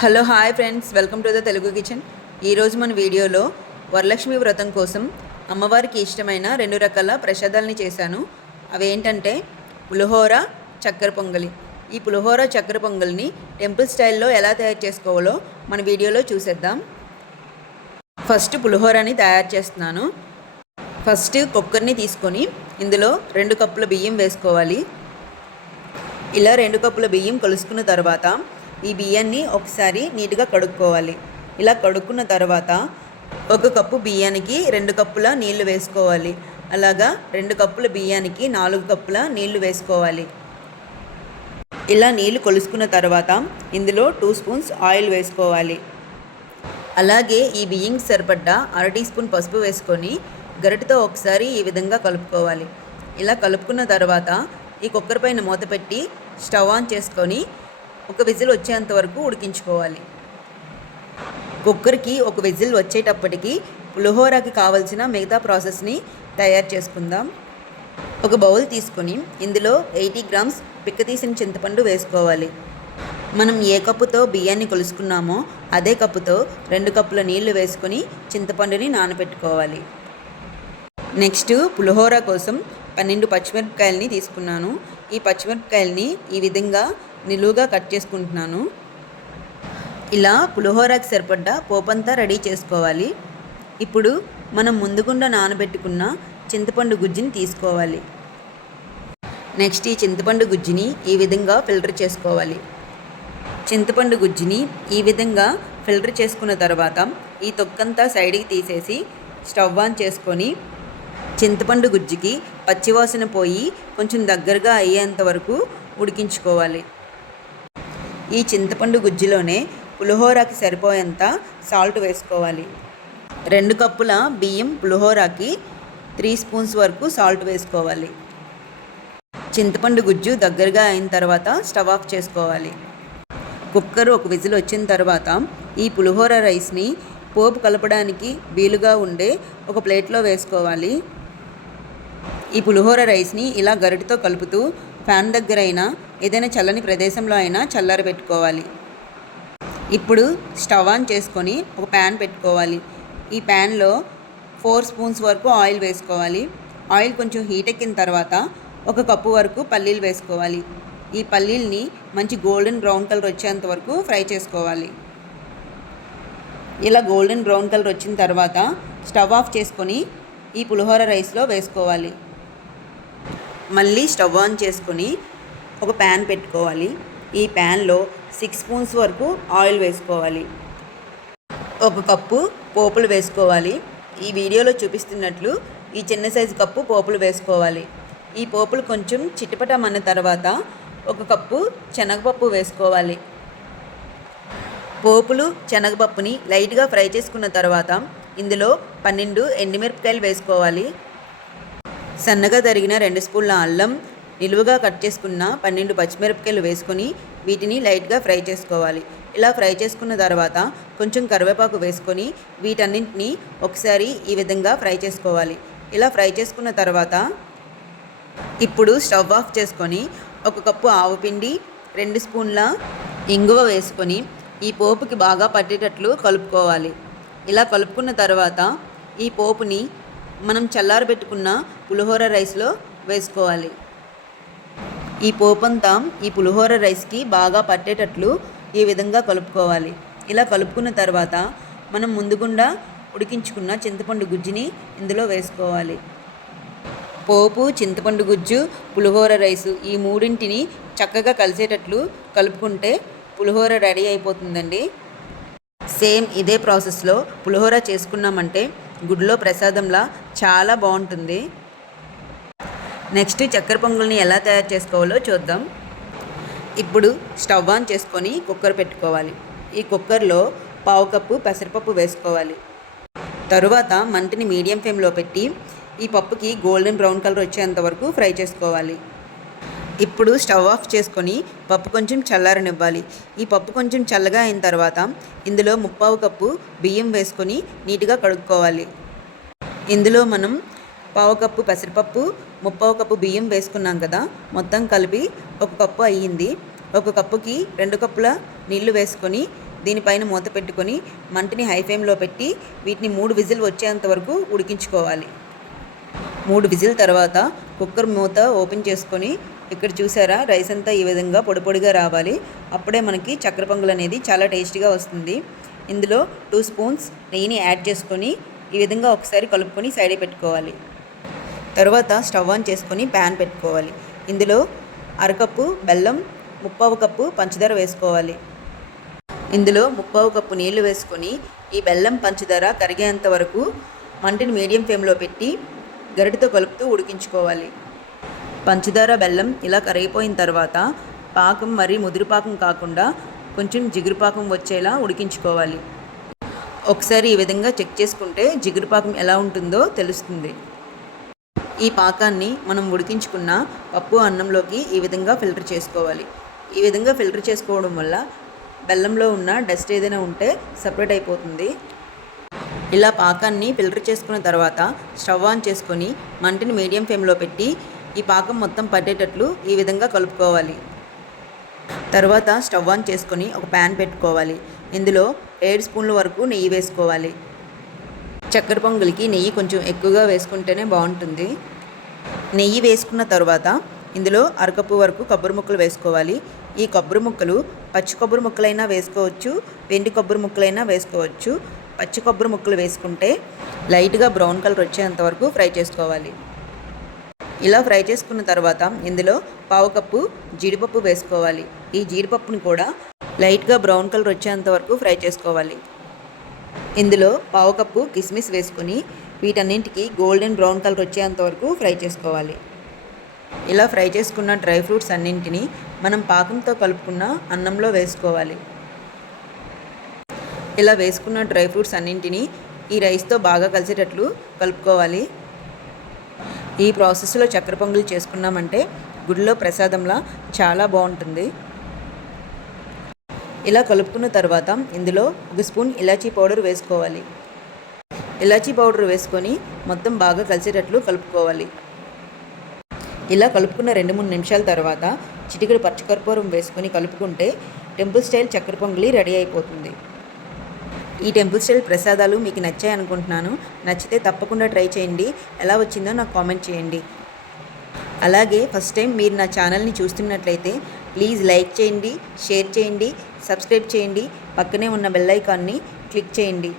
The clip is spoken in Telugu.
Hello hi friends. Welcome to the Telugu kitchen. ఈరోజు మన వీడియోలో వరలక్ష్మి వ్రతం కోసం అమ్మవారికి ఇష్టమైన రెండు రకాల ప్రసాదాలని చేశాను. అవేంటంటే పులిహోర చక్కెర పొంగలి. ఈ పులిహోర చక్కెర పొంగల్ని టెంపుల్ స్టైల్లో ఎలా తయారు చేసుకోవాలో మన వీడియోలో చూసేద్దాం. ఫస్ట్ పులిహోరని తయారు చేస్తున్నాను. ఫస్ట్ కుక్కర్ని తీసుకొని ఇందులో రెండు కప్పుల బియ్యం వేసుకోవాలి. ఇలా రెండు కప్పుల బియ్యం కలుసుకున్న తర్వాత ఈ బియ్యాన్ని ఒకసారి నీట్గా కడుక్కోవాలి. ఇలా కడుక్కున్న తర్వాత ఒక కప్పు బియ్యానికి రెండు కప్పుల నీళ్ళు వేసుకోవాలి. అలాగా రెండు కప్పుల బియ్యానికి నాలుగు కప్పుల నీళ్ళు వేసుకోవాలి. ఇలా నీళ్ళు కొలుసుకున్న తర్వాత ఇందులో టూ స్పూన్స్ ఆయిల్ వేసుకోవాలి. అలాగే ఈ బియ్యంకి సరిపడ్డ అర టీ స్పూన్ పసుపు వేసుకొని గరిటతో ఒకసారి ఈ విధంగా కలుపుకోవాలి. ఇలా కలుపుకున్న తర్వాత ఈ కుక్కర్ పైన మూత పెట్టి స్టవ్ ఆన్ చేసుకొని ఒక విజిల్ వచ్చేంత వరకు ఉడికించుకోవాలి. కుక్కర్కి ఒక విజిల్ వచ్చేటప్పటికి పులిహోరకి కావలసిన మిగతా ప్రాసెస్ని తయారు చేసుకుందాం. ఒక బౌల్ తీసుకొని ఇందులో ఎయిటీ గ్రామ్స్ పిక్క తీసిన చింతపండు వేసుకోవాలి. మనం ఏ కప్పుతో బియ్యాన్ని కొలుసుకున్నామో అదే కప్పుతో రెండు కప్పుల నీళ్ళు వేసుకొని చింతపండుని నానబెట్టుకోవాలి నెక్స్ట్ పులిహోర కోసం పన్నెండు పచ్చిమిరపకాయలని తీసుకున్నాను. ఈ పచ్చిమిరపకాయలని ఈ విధంగా నిలువుగా కట్ చేసుకుంటున్నాను. ఇలా పులిహోరకి సరిపడ్డ పోపంతా రెడీ చేసుకోవాలి. ఇప్పుడు మనం ముందుగుండా నానబెట్టుకున్న చింతపండు గుజ్జుని తీసుకోవాలి. నెక్స్ట్ ఈ చింతపండు గుజ్జుని ఈ విధంగా ఫిల్టర్ చేసుకోవాలి. చింతపండు గుజ్జుని ఈ విధంగా ఫిల్టర్ చేసుకున్న తర్వాత ఈ తొక్కంతా సైడ్కి తీసేసి స్టవ్ ఆన్ చేసుకొని చింతపండు గుజ్జుకి పచ్చివాసన పోయి కొంచెం దగ్గరగా అయ్యేంత వరకు ఉడికించుకోవాలి. ఈ చింతపండు గుజ్జులోనే పులిహోరాకి సరిపోయేంత సాల్ట్ వేసుకోవాలి. రెండు కప్పుల బియ్యం పులిహోరాకి త్రీ స్పూన్స్ వరకు సాల్ట్ వేసుకోవాలి. చింతపండు గుజ్జు దగ్గరగా అయిన తర్వాత స్టవ్ ఆఫ్ చేసుకోవాలి. కుక్కర్ ఒక విజిల్ వచ్చిన తర్వాత ఈ పులిహోర రైస్ని పోపు కలపడానికి వీలుగా ఉండే ఒక ప్లేట్లో వేసుకోవాలి. ఈ పులిహోర రైస్ని ఇలా గరిటతో కలుపుతూ ఫ్యాన్ దగ్గర అయినా ఏదైనా చల్లని ప్రదేశంలో అయినా చల్లర పెట్టుకోవాలి. ఇప్పుడు స్టవ్ ఆన్ చేసుకొని ఒక ప్యాన్ పెట్టుకోవాలి. ఈ ప్యాన్లో ఫోర్ స్పూన్స్ వరకు ఆయిల్ వేసుకోవాలి. ఆయిల్ కొంచెం హీట్ ఎక్కిన తర్వాత ఒక కప్పు వరకు పల్లీలు వేసుకోవాలి. ఈ పల్లీల్ని మంచి గోల్డెన్ బ్రౌన్ కలర్ వచ్చేంత వరకు ఫ్రై చేసుకోవాలి. ఇలా గోల్డెన్ బ్రౌన్ కలర్ వచ్చిన తర్వాత స్టవ్ ఆఫ్ చేసుకొని ఈ పులిహోర రైస్లో వేసుకోవాలి. మళ్ళీ స్టవ్ ఆన్ చేసుకొని ఒక ప్యాన్ పెట్టుకోవాలి. ఈ ప్యాన్లో సిక్స్ స్పూన్స్ వరకు ఆయిల్ వేసుకోవాలి. ఒక కప్పు పోపులు వేసుకోవాలి. ఈ వీడియోలో చూపిస్తున్నట్లు ఈ చిన్న సైజు కప్పు పోపులు వేసుకోవాలి. ఈ పోపులు కొంచెం చిటపటమన్న తర్వాత ఒక కప్పు శనగపప్పు వేసుకోవాలి. పోపులు శనగపప్పుని లైట్గా ఫ్రై చేసుకున్న తర్వాత ఇందులో పన్నెండు ఎండుమిరపకాయలు వేసుకోవాలి. సన్నగా తరిగిన రెండు స్పూన్ల అల్లం నిలువుగా కట్ చేసుకున్న పన్నెండు పచ్చిమిరపకాయలు వేసుకొని వీటిని లైట్గా ఫ్రై చేసుకోవాలి. ఇలా ఫ్రై చేసుకున్న తర్వాత కొంచెం కరివేపాకు వేసుకొని వీటన్నింటినీ ఒకసారి ఈ విధంగా ఫ్రై చేసుకోవాలి. ఇలా ఫ్రై చేసుకున్న తర్వాత ఇప్పుడు స్టవ్ ఆఫ్ చేసుకొని ఒక కప్పు ఆవు పిండి రెండు స్పూన్ల ఇంగువ వేసుకొని ఈ పోపుకి బాగా పట్టేటట్లు కలుపుకోవాలి. ఇలా కలుపుకున్న తర్వాత ఈ పోపుని మనం చల్లారబెట్టుకున్న పులిహోర రైస్లో వేసుకోవాలి. ఈ పోపంతా ఈ పులిహోర రైస్కి బాగా పట్టేటట్లు ఈ విధంగా కలుపుకోవాలి. ఇలా కలుపుకున్న తర్వాత మనం ముందుగుండా ఉడికించుకున్న చింతపండు గుజ్జుని ఇందులో వేసుకోవాలి. పోపు చింతపండు గుజ్జు పులిహోర రైసు ఈ మూడింటిని చక్కగా కలిసేటట్లు కలుపుకుంటే పులిహోర రెడీ అయిపోతుందండి. సేమ్ ఇదే ప్రాసెస్లో పులిహోర చేసుకున్నామంటే గుడిలో ప్రసాదంలా చాలా బాగుంటుంది. నెక్స్ట్ చక్కెర పొంగల్ని ఎలా తయారు చేసుకోవాలో చూద్దాం. ఇప్పుడు స్టవ్ ఆన్ చేసుకొని కుక్కర్ పెట్టుకోవాలి. ఈ కుక్కర్లో పావు కప్పు పెసరపప్పు వేసుకోవాలి. తరువాత మంటని మీడియం ఫ్లేమ్లో పెట్టి ఈ పప్పుకి గోల్డెన్ బ్రౌన్ కలర్ వచ్చేంత వరకు ఫ్రై చేసుకోవాలి. ఇప్పుడు స్టవ్ ఆఫ్ చేసుకొని పప్పు కొంచెం చల్లారనివ్వాలి. ఈ పప్పు కొంచెం చల్లగా అయిన తర్వాత ఇందులో ముప్పావు కప్పు బియ్యం వేసుకొని నీట్గా కడుక్కోవాలి. ఇందులో మనం పావు కప్పు పెసరపప్పు ముప్పావు కప్పు బియ్యం వేసుకున్నాం కదా మొత్తం కలిపి ఒక కప్పు అయ్యింది. ఒక కప్పుకి రెండు కప్పుల నీళ్ళు వేసుకొని దీనిపైన మూత పెట్టుకొని మంటని హై ఫ్లేమ్లో పెట్టి వీటిని మూడు విజిల్ వచ్చేంత వరకు ఉడికించుకోవాలి. మూడు విజిల్ తర్వాత కుక్కర్ మూత ఓపెన్ చేసుకొని ఇక్కడ చూసారా రైస్ అంతా ఈ విధంగా పొడి పొడిగా రావాలి. అప్పుడే మనకి చక్కెర పొంగల్ అనేది చాలా టేస్టీగా వస్తుంది. ఇందులో టూ స్పూన్స్ నెయ్యిని యాడ్ చేసుకొని ఈ విధంగా ఒకసారి కలుపుకొని సైడ్ పెట్టుకోవాలి. తర్వాత స్టవ్ ఆన్ చేసుకొని ప్యాన్ పెట్టుకోవాలి. ఇందులో అరకప్పు బెల్లం ముప్పావు కప్పు పంచదార వేసుకోవాలి. ఇందులో ముప్పావు కప్పు నీళ్ళు వేసుకొని ఈ బెల్లం పంచదార కరిగేంత వరకు మంటని మీడియం ఫ్లేమ్లో పెట్టి గరిటతో కలుపుతూ ఉడికించుకోవాలి. పంచదార బెల్లం ఇలా కరిగిపోయిన తర్వాత పాకం మరీ ముదురు పాకం కాకుండా కొంచెం జిగురు పాకం వచ్చేలా ఉడికించుకోవాలి. ఒకసారి ఈ విధంగా చెక్ చేసుకుంటే జిగురు పాకం ఎలా ఉంటుందో తెలుస్తుంది. ఈ పాకాన్ని మనం ఉడికించుకున్న పప్పు అన్నంలోకి ఈ విధంగా ఫిల్టర్ చేసుకోవాలి. ఈ విధంగా ఫిల్టర్ చేసుకోవడం వల్ల బెల్లంలో ఉన్న డస్ట్ ఏదైనా ఉంటే సపరేట్ అయిపోతుంది. ఇలా పాకాన్ని ఫిల్టర్ చేసుకున్న తర్వాత స్టవ్ ఆన్ చేసుకొని మంటని మీడియం ఫ్లేమ్లో పెట్టి ఈ పాకం మొత్తం పట్టేటట్లు ఈ విధంగా కలుపుకోవాలి. తర్వాత స్టవ్ ఆన్ చేసుకొని ఒక ప్యాన్ పెట్టుకోవాలి. ఇందులో ఏడు స్పూన్ల వరకు నెయ్యి వేసుకోవాలి. చక్కెర పొంగలికి నెయ్యి కొంచెం ఎక్కువగా వేసుకుంటేనే బాగుంటుంది. నెయ్యి వేసుకున్న తర్వాత ఇందులో అరకప్పు వరకు కొబ్బరి ముక్కలు వేసుకోవాలి. ఈ కొబ్బరి ముక్కలు పచ్చి కొబ్బరి ముక్కలైనా వేసుకోవచ్చు వెండి కొబ్బరి ముక్కలైనా వేసుకోవచ్చు. పచ్చి కొబ్బరి ముక్కలు వేసుకుంటే లైట్గా బ్రౌన్ కలర్ వచ్చేంత వరకు ఫ్రై చేసుకోవాలి. ఇలా ఫ్రై చేసుకున్న తర్వాత ఇందులో పావు కప్పు జీడిపప్పు వేసుకోవాలి. ఈ జీడిపప్పుని కూడా లైట్గా బ్రౌన్ కలర్ వచ్చేంత వరకు ఫ్రై చేసుకోవాలి. ఇందులో పావు కప్పు కిస్మిస్ వేసుకొని వీటన్నింటికి గోల్డెన్ బ్రౌన్ కలర్ వచ్చేంత వరకు ఫ్రై చేసుకోవాలి. ఇలా ఫ్రై చేసుకున్న డ్రై ఫ్రూట్స్ అన్నింటినీ మనం పాకంతో కలుపుకున్న అన్నంలో వేసుకోవాలి. ఇలా వేసుకున్న డ్రై ఫ్రూట్స్ అన్నింటినీ ఈ రైస్తో బాగా కలిసేటట్లు కలుపుకోవాలి. ఈ ప్రాసెస్లో చక్కెర పొంగులు చేసుకున్నామంటే గుడిలో ప్రసాదంలా చాలా బాగుంటుంది. ఇలా కలుపుకున్న తర్వాత ఇందులో ఒక స్పూన్ ఇలాచీ పౌడర్ వేసుకోవాలి. ఇలాచీ పౌడర్ వేసుకొని మొత్తం బాగా కలిసేటట్లు కలుపుకోవాలి. ఇలా కలుపుకున్న రెండు మూడు నిమిషాల తర్వాత చిటికెడు పచ్చకర్పూరం వేసుకొని కలుపుకుంటే టెంపుల్ స్టైల్ చక్కెర పొంగలి రెడీ అయిపోతుంది. ఈ టెంపుల్ స్టైల్ ప్రసాదాలు మీకు నచ్చాయి అనుకుంటున్నాను నచ్చితే తప్పకుండా ట్రై చేయండి. ఎలా వచ్చిందో నాకు కామెంట్ చేయండి. అలాగే ఫస్ట్ టైం మీరు నా ఛానల్ని చూస్తున్నట్లయితే ప్లీజ్ లైక్ చేయండి షేర్ చేయండి సబ్స్క్రైబ్ చేయండి పక్కనే ఉన్న బెల్ ఐకాన్ని క్లిక్ చేయండి.